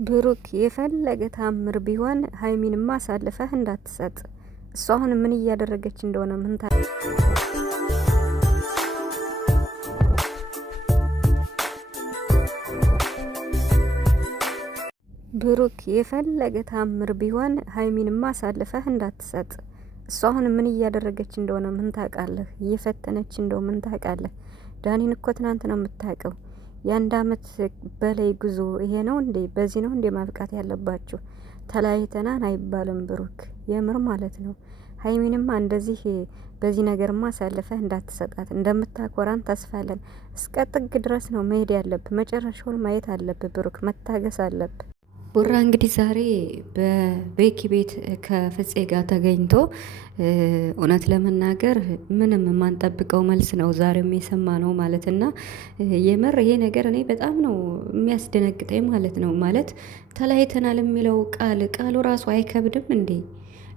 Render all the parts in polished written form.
ብሩክ የፈለገ ታምር ቢሆን ሀይሚንማ አሳልፈህ እንዳትሰጥ። እሷ አሁን ምን እያደረገች እንደሆነ ብሩክ የፈለገ ታምር ቢሆን ሀይሚንማ አሳልፈህ እንዳትሰጥ። እሷ አሁን ምን እያደረገች እንደሆነ ምን ታውቃለህ? እየፈተነች እንደው ምን ታውቃለህ? ዳኒን እኮ ትናንት ነው የምታውቀው። የአንድ አመት በላይ ጉዞ ይሄ ነው እንዴ? በዚህ ነው እንዴ ማብቃት ያለባችሁ? ተለያይተናን አይባልም ብሩክ፣ የምር ማለት ነው። ሀይሚንማ እንደዚህ በዚህ ነገርማ አሳልፈህ እንዳትሰጣት። እንደምታኮራን ተስፋለን። እስከ ጥግ ድረስ ነው መሄድ ያለብህ። መጨረሻውን ማየት አለብህ ብሩክ፣ መታገስ አለብህ። ቡራ እንግዲህ ዛሬ በቤኪ ቤት ከፍፄ ጋር ተገኝቶ እውነት ለመናገር ምንም የማንጠብቀው መልስ ነው ዛሬም የሰማ ነው ማለትና የምር ይሄ ነገር እኔ በጣም ነው የሚያስደነግጠኝ ማለት ነው። ማለት ተለያይተናል የሚለው ቃሉ ራሱ አይከብድም እንዴ?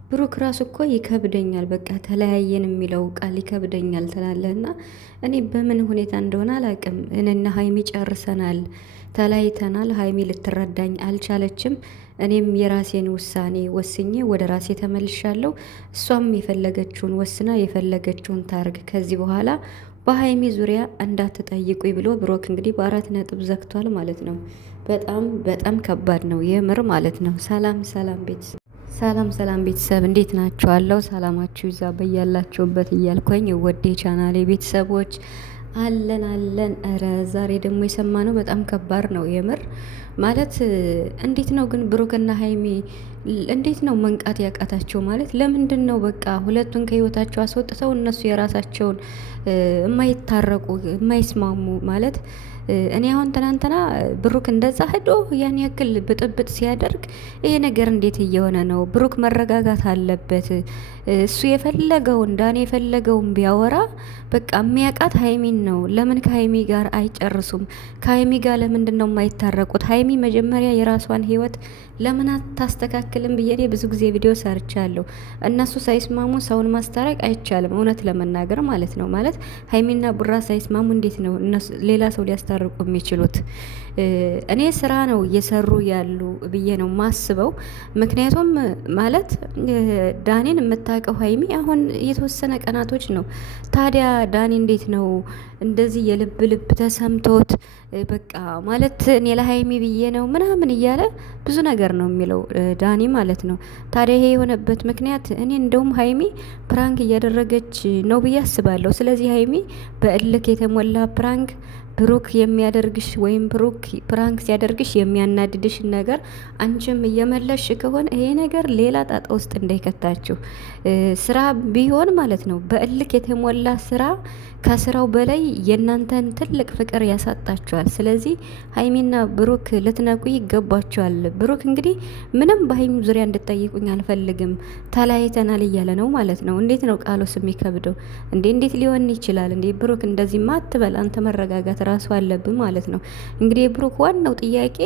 ብሩክ ራሱ እኮ ይከብደኛል። በቃ ተለያየን የሚለው ቃል ይከብደኛል ትላለህና እኔ በምን ሁኔታ እንደሆነ አላውቅም። እኔና ሀይሚ ጨርሰናል፣ ተለያይተናል። ሀይሚ ልትረዳኝ አልቻለችም። እኔም የራሴን ውሳኔ ወስኜ ወደ ራሴ ተመልሻለሁ። እሷም የፈለገችውን ወስና የፈለገችውን ታርግ። ከዚህ በኋላ በሀይሚ ዙሪያ እንዳትጠይቁኝ ብሎ ብሩክ እንግዲህ በ4 ነጥብ ዘግቷል ማለት ነው። በጣም በጣም ከባድ ነው የምር ማለት ነው። ሰላም ቤተሰብ፣ ሰላም ቤተሰብ እንዴት ናችኋለሁ? ሰላማችሁ ይዛ በያላችሁበት እያልኩኝ ወዴ ቻናሌ ቤተሰቦች አለን። እረ ዛሬ ደግሞ የሰማነው በጣም ከባድ ነው የምር ማለት እንዴት ነው ግን ብሩክና ሀይሚ እንዴት ነው መንቃት ያቃታቸው? ማለት ለምንድን ነው በቃ ሁለቱን ከህይወታቸው አስወጥተው እነሱ የራሳቸውን የማይታረቁ የማይስማሙ ማለት እኔ አሁን ትናንትና ብሩክ እንደዛ ሄዶ ያን ያክል ብጥብጥ ሲያደርግ ይሄ ነገር እንዴት እየሆነ ነው? ብሩክ መረጋጋት አለበት። እሱ የፈለገውን ዳኒ የፈለገውን ቢያወራ በቃ የሚያውቃት ሀይሚን ነው። ለምን ከሀይሚ ጋር አይጨርሱም? ከሀይሚ ጋር ለምንድን ነው የማይታረቁት? ሀይሚ መጀመሪያ የራሷን ህይወት ለምን አታስተካክልም ብዬ እኔ ብዙ ጊዜ ቪዲዮ ሰርቻለሁ። እነሱ ሳይስማሙ ሰውን ማስታረቅ አይቻልም፣ እውነት ለመናገር ማለት ነው። ማለት ሀይሚና ቡራ ሳይስማሙ እንዴት ነው ሌላ ሰው ሊያስታርቁ የሚችሉት? እኔ ስራ ነው እየሰሩ ያሉ ብዬ ነው ማስበው። ምክንያቱም ማለት ዳኒን የምታውቀው ሀይሚ አሁን የተወሰነ ቀናቶች ነው። ታዲያ ዳኒ እንዴት ነው እንደዚህ የልብ ልብ ተሰምቶት በቃ ማለት እኔ ለሀይሚ ብዬ ነው ምናምን እያለ ብዙ ነገር ነው የሚለው ዳኒ ማለት ነው። ታዲያ ይሄ የሆነበት ምክንያት እኔ እንደውም ሀይሚ ፕራንክ እያደረገች ነው ብዬ አስባለሁ። ስለዚህ ሀይሚ በእልክ የተሞላ ፕራንክ ብሩክ የሚያደርግሽ ወይም ብሩክ ፕራንክ ሲያደርግሽ የሚያናድድሽ ነገር አንቺም እየመለሽ ከሆነ ይሄ ነገር ሌላ ጣጣ ውስጥ እንዳይከታችሁ። ስራ ቢሆን ማለት ነው በእልክ የተሞላ ስራ ከስራው በላይ የእናንተን ትልቅ ፍቅር ያሳጣችኋል። ስለዚህ ሀይሚና ብሩክ ልትነቁ ይገባችኋል። ብሩክ እንግዲህ ምንም በሀይሚ ዙሪያ እንድጠይቁኝ አልፈልግም ተለያይተናል እያለ ነው ማለት ነው። እንዴት ነው ቃሉስ የሚከብደው እንዴ? እንዴት ሊሆን ይችላል እንዴ? ብሩክ እንደዚህ ማትበል አንተ፣ መረጋጋት ራሱ አለብን ማለት ነው። እንግዲህ የብሩክ ዋናው ጥያቄ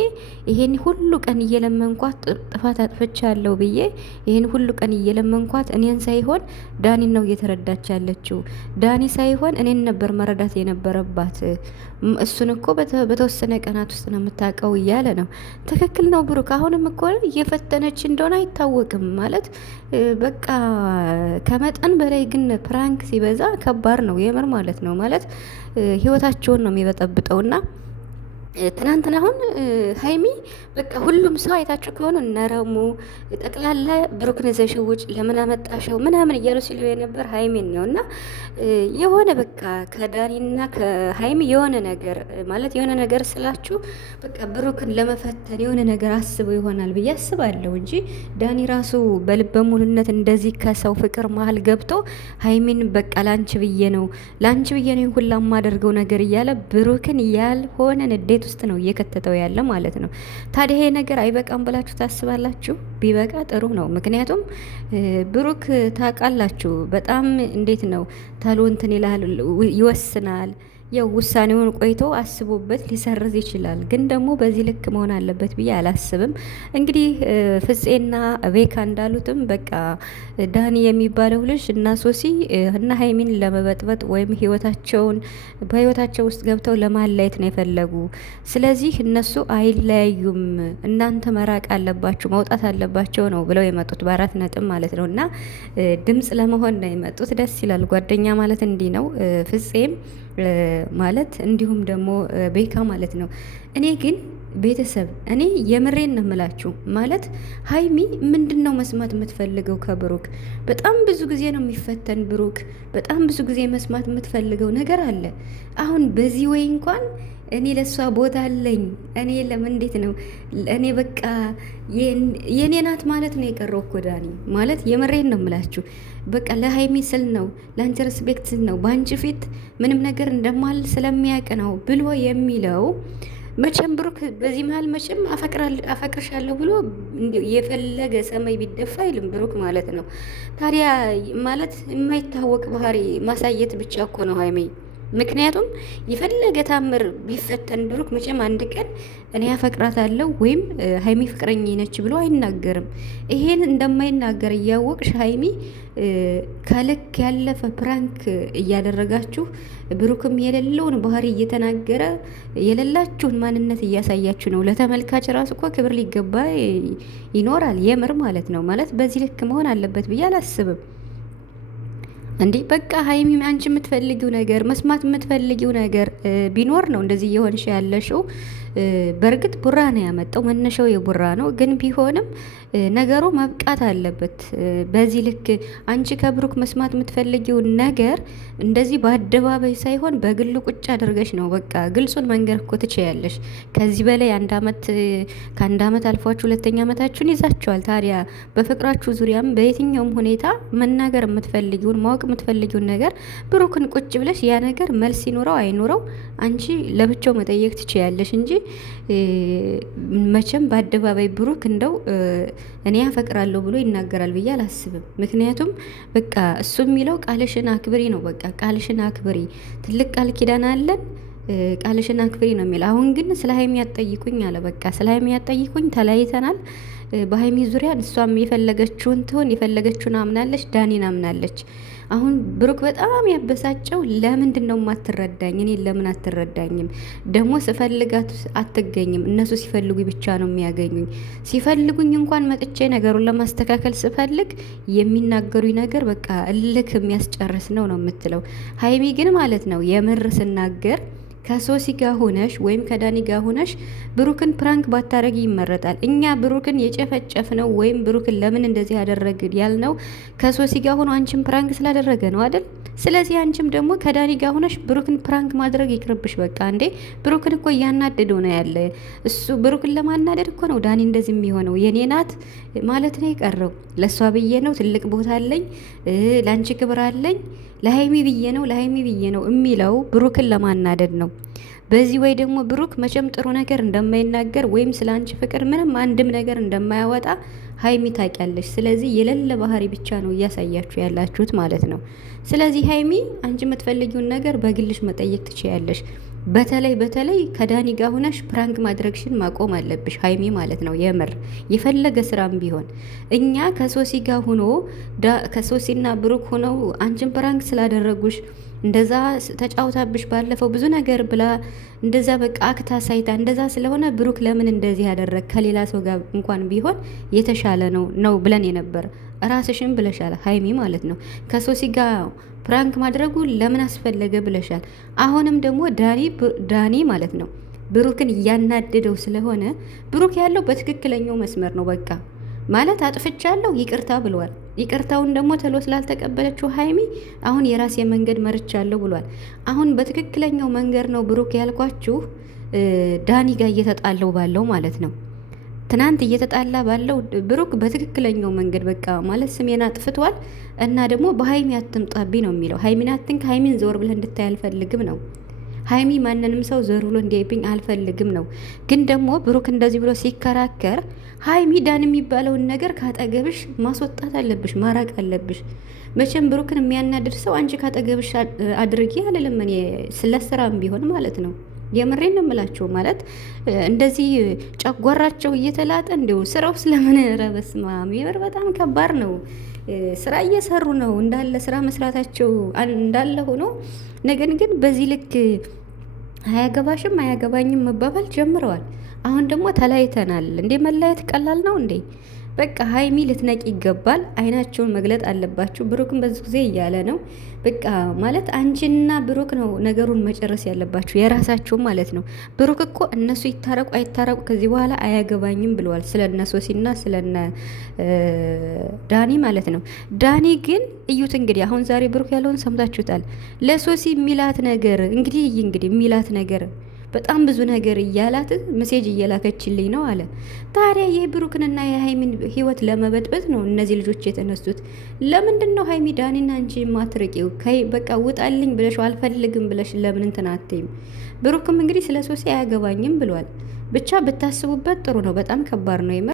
ይሄን ሁሉ ቀን እየለመንኳት ጥፋት አጥፍቻለሁ ብዬ ይሄን ሁሉ ቀን እየለመንኳት እኔን ሳይሆን ዳኒን ነው እየተረዳች ያለችው። ዳኒ ሳይሆን እኔን ነበር መረዳት የነበረባት። እሱን እኮ በተወሰነ ቀናት ውስጥ ነው የምታውቀው እያለ ነው። ትክክል ነው ብሩክ። አሁንም እኮ እየፈተነች እንደሆነ አይታወቅም ማለት በቃ ከመጠን በላይ ግን ፕራንክ ሲበዛ ከባድ ነው የምር ማለት ነው። ማለት ህይወታቸውን ነው የሚበጠብጠውና ትናንትና አሁን ሀይሚ በቃ ሁሉም ሰው አይታችሁ ከሆነ እነረሙ ጠቅላላ ብሩክን ይዘሽው ውጭ ለምን አመጣሽው ምናምን እያሉ ሲሉ የነበር ሀይሚን ነው። እና የሆነ በቃ ከዳኒና ከሀይሚ የሆነ ነገር ማለት የሆነ ነገር ስላችሁ በቃ ብሩክን ለመፈተን የሆነ ነገር አስበው ይሆናል ብዬ አስባለሁ እንጂ ዳኒ ራሱ በልበ ሙሉነት እንደዚህ ከሰው ፍቅር መሀል ገብቶ ሀይሚን በቃ ላንቺ ብዬ ነው ሁላ የማደርገው ነገር እያለ ብሩክን ያልሆነ ንዴት ውስጥ ነው እየከተተው ያለ ማለት ነው። ታዲያ ይሄ ነገር አይበቃም ብላችሁ ታስባላችሁ? ቢበቃ ጥሩ ነው። ምክንያቱም ብሩክ ታውቃላችሁ በጣም እንዴት ነው ተሎ እንትን ይላል፣ ይወስናል። ያው ውሳኔውን ቆይቶ አስቦበት ሊሰርዝ ይችላል። ግን ደግሞ በዚህ ልክ መሆን አለበት ብዬ አላስብም። እንግዲህ ፍፄና ቤካ እንዳሉትም በቃ ዳኒ የሚባለው ልጅ እና ሶሲ እና ሀይሚን ለመበጥበጥ ወይም በህይወታቸው ውስጥ ገብተው ለማለየት ነው የፈለጉ። ስለዚህ እነሱ አይለያዩም፣ እናንተ መራቅ አለባችሁ፣ መውጣት አለባቸው ነው ብለው የመጡት በአራት ነጥብ ማለት ነው። እና ድምጽ ለመሆን ነው የመጡት። ደስ ይላል። ጓደኛ ማለት እንዲህ ነው። ፍፄም ማለት እንዲሁም ደግሞ ቤካ ማለት ነው። እኔ ግን ቤተሰብ እኔ የምሬን ነው የምላችሁ። ማለት ሀይሚ ምንድን ነው መስማት የምትፈልገው ከብሩክ? በጣም ብዙ ጊዜ ነው የሚፈተን ብሩክ። በጣም ብዙ ጊዜ መስማት የምትፈልገው ነገር አለ። አሁን በዚህ ወይ እንኳን እኔ ለእሷ ቦታ አለኝ። እኔ ለምን እንዴት ነው እኔ በቃ የኔ ናት ማለት ነው የቀረው እኮ ዳኒ ማለት የምሬን ነው የምላችሁ። በቃ ለሀይሚ ስል ነው ለአንቺ ሬስፔክት ስል ነው በአንቺ ፊት ምንም ነገር እንደማል ስለሚያውቅ ነው ብሎ የሚለው መቼም ብሩክ በዚህ መሀል መቼም አፈቅርሻለሁ ብሎ የፈለገ ሰማይ ቢደፋ አይልም ብሩክ ማለት ነው። ታዲያ ማለት የማይታወቅ ባህሪ ማሳየት ብቻ እኮ ነው ሀይሚ። ምክንያቱም የፈለገ ታምር ቢፈተን ብሩክ መቼም አንድ ቀን እኔ አፈቅራታለሁ ወይም ሀይሚ ፍቅረኛ ነች ብሎ አይናገርም። ይሄን እንደማይናገር እያወቅሽ ሀይሚ ከልክ ያለፈ ፕራንክ እያደረጋችሁ ብሩክም የሌለውን ባህሪ እየተናገረ የሌላችሁን ማንነት እያሳያችሁ ነው። ለተመልካች ራሱ እኮ ክብር ሊገባ ይኖራል። የምር ማለት ነው። ማለት በዚህ ልክ መሆን አለበት ብዬ አላስብም። እንዴ በቃ ሀይሚ አንቺ የምትፈልጊው ነገር መስማት የምትፈልጊው ነገር ቢኖር ነው እንደዚህ እየሆንሽ ያለሽው። በእርግጥ ቡራ ነው ያመጣው፣ መነሻው የቡራ ነው። ግን ቢሆንም ነገሩ መብቃት አለበት። በዚህ ልክ አንቺ ከብሩክ መስማት የምትፈልጊው ነገር እንደዚህ በአደባባይ ሳይሆን በግል ቁጭ አድርገሽ ነው በቃ ግልጹን መንገር እኮ ትችያለሽ። ከዚህ በላይ ከአንድ አመት አልፏችሁ ሁለተኛ አመታችሁን ይዛችኋል። ታዲያ በፍቅራችሁ ዙሪያም በየትኛውም ሁኔታ መናገር የምትፈልጊውን ማወቅ የምትፈልጊውን ነገር ብሩክን ቁጭ ብለሽ ያ ነገር መልስ ይኖረው አይኖረው አንቺ ለብቻው መጠየቅ ትችያለሽ እንጂ መቼም በአደባባይ ብሩክ እንደው እኔ ያፈቅራለሁ ብሎ ይናገራል ብዬ አላስብም። ምክንያቱም በቃ እሱ የሚለው ቃልሽን አክብሪ ነው። በቃ ቃልሽን አክብሪ፣ ትልቅ ቃል ኪዳን አለን፣ ቃልሽን አክብሪ ነው የሚለው። አሁን ግን ስለ ሀይሚ ያጠይቁኝ አለ። በቃ ስለ ሀይሚ ያጠይቁኝ፣ ተለያይተናል። በሀይሚ ዙሪያ እሷም የፈለገችውን ትሆን፣ የፈለገችውን አምናለች፣ ዳኒን አምናለች። አሁን ብሩክ በጣም ያበሳጨው ለምንድን ነው የማትረዳኝ? እኔ ለምን አትረዳኝም? ደግሞ ስፈልጋት አትገኝም። እነሱ ሲፈልጉ ብቻ ነው የሚያገኙኝ። ሲፈልጉኝ እንኳን መጥቼ ነገሩን ለማስተካከል ስፈልግ የሚናገሩኝ ነገር በቃ እልክ የሚያስጨርስ ነው የምትለው ሀይሚ። ግን ማለት ነው የምር ስናገር ከሶሲ ጋር ሆነሽ ወይም ከዳኒ ጋር ሆነሽ ብሩክን ፕራንክ ባታረጊ ይመረጣል። እኛ ብሩክን የጨፈጨፍ ነው ወይም ብሩክን ለምን እንደዚህ ያደረግን ያልነው ከሶሲ ጋር ሆኖ አንቺም ፕራንክ ስላደረገ ነው አይደል? ስለዚህ አንቺም ደግሞ ከዳኒ ጋር ሆነሽ ብሩክን ፕራንክ ማድረግ ይቅርብሽ። በቃ እንዴ ብሩክን እኮ እያናደደው ነው ያለ። እሱ ብሩክን ለማናደድ እኮ ነው ዳኒ እንደዚህ የሚሆነው። የኔ ናት ማለት ነው የቀረው። ለእሷ ብዬ ነው፣ ትልቅ ቦታ አለኝ፣ ለአንቺ ክብር አለኝ፣ ለሀይሚ ብዬ ነው፣ ለሀይሚ ብዬ ነው የሚለው ብሩክን ለማናደድ ነው። በዚህ ወይ ደግሞ ብሩክ መቼም ጥሩ ነገር እንደማይናገር ወይም ስለ አንቺ ፍቅር ምንም አንድም ነገር እንደማያወጣ ሀይሚ ታውቂያለሽ። ስለዚህ የሌለ ባህሪ ብቻ ነው እያሳያችሁ ያላችሁት ማለት ነው። ስለዚህ ሀይሚ አንቺ የምትፈልጊውን ነገር በግልሽ መጠየቅ ትችያለሽ። በተለይ ከዳኒ ጋር ሆነሽ ፕራንክ ማድረግሽን ማቆም አለብሽ ሀይሚ ማለት ነው። የምር የፈለገ ስራም ቢሆን እኛ ከሶሲ ጋር ሆኖ ከሶሲና ብሩክ ሆነው አንቺን ፕራንክ ስላደረጉሽ እንደዛ ተጫውታብሽ ባለፈው ብዙ ነገር ብላ እንደዛ በቃ አክታ ሳይታ እንደዛ ስለሆነ ብሩክ ለምን እንደዚህ ያደረግ ከሌላ ሰው ጋር እንኳን ቢሆን የተሻለ ነው ብለን የነበረ ራስሽን ብለሻል ሀይሚ ማለት ነው። ከሶሲ ጋር ፕራንክ ማድረጉ ለምን አስፈለገ ብለሻል። አሁንም ደግሞ ዳኒ ማለት ነው ብሩክን እያናደደው ስለሆነ ብሩክ ያለው በትክክለኛው መስመር ነው። በቃ ማለት አጥፍቻለሁ ይቅርታ ብሏል። ይቅርታውን ደግሞ ተሎ ስላልተቀበለችው ሀይሚ አሁን የራሴ መንገድ መርቻለሁ ብሏል። አሁን በትክክለኛው መንገድ ነው ብሩክ ያልኳችሁ ዳኒ ጋር እየተጣለው ባለው ማለት ነው። ትናንት እየተጣላ ባለው ብሩክ በትክክለኛው መንገድ በቃ ማለት ስሜን አጥፍቷል እና ደግሞ በሀይሚ አትምጣብኝ ነው የሚለው። ሀይሚን አትንክ፣ ሀይሚን ዘወር ብለህ እንድታይ አልፈልግም ነው። ሀይሚ ማንንም ሰው ዘር ብሎ እንዲያይብኝ አልፈልግም ነው። ግን ደግሞ ብሩክ እንደዚህ ብሎ ሲከራከር ሀይሚ ዳን የሚባለውን ነገር ካጠገብሽ ማስወጣት አለብሽ፣ ማራቅ አለብሽ። መቼም ብሩክን የሚያናድድ ሰው አንቺ ካጠገብሽ አድርጊ አልልም እኔ ስለ ስራም ቢሆን ማለት ነው። የምሬን ነው የምላቸው ማለት እንደዚህ ጨጓራቸው እየተላጠ እንዲሁ ስራው ስለምን ረበስ የምር በጣም ከባድ ነው። ስራ እየሰሩ ነው እንዳለ ስራ መስራታቸው እንዳለ ሆኖ ነገር ግን በዚህ ልክ አያገባሽም አያገባኝም መባባል ጀምረዋል። አሁን ደግሞ ተለያይተናል እንዴ? መለያየት ቀላል ነው እንዴ? በቃ ሀይሚ ልትነቂ ይገባል። አይናቸውን መግለጥ አለባችሁ። ብሩክን በዚህ ጊዜ እያለ ነው በቃ ማለት አንቺና ብሩክ ነው ነገሩን መጨረስ ያለባችሁ የራሳቸው ማለት ነው። ብሩክ እኮ እነሱ ይታረቁ አይታረቁ ከዚህ በኋላ አያገባኝም ብለዋል። ስለነ ሶሲና ስለነ ዳኒ ማለት ነው። ዳኒ ግን እዩት እንግዲህ አሁን ዛሬ ብሩክ ያለውን ሰምታችሁታል። ለሶሲ የሚላት ነገር እንግዲህ የሚላት ነገር በጣም ብዙ ነገር እያላት ሜሴጅ እየላከችልኝ ነው አለ። ታዲያ የብሩክንና የሀይሚን ህይወት ለመበጥበጥ ነው እነዚህ ልጆች የተነሱት። ለምንድን ነው ሀይሚ ዳኒና አንቺ ማትርቂው? በቃ ውጣልኝ ብለሽ አልፈልግም ብለሽ ለምን እንትን አትይም? ብሩክም እንግዲህ ስለ ሶሲ አያገባኝም ብሏል። ብቻ ብታስቡበት ጥሩ ነው። በጣም ከባድ ነው።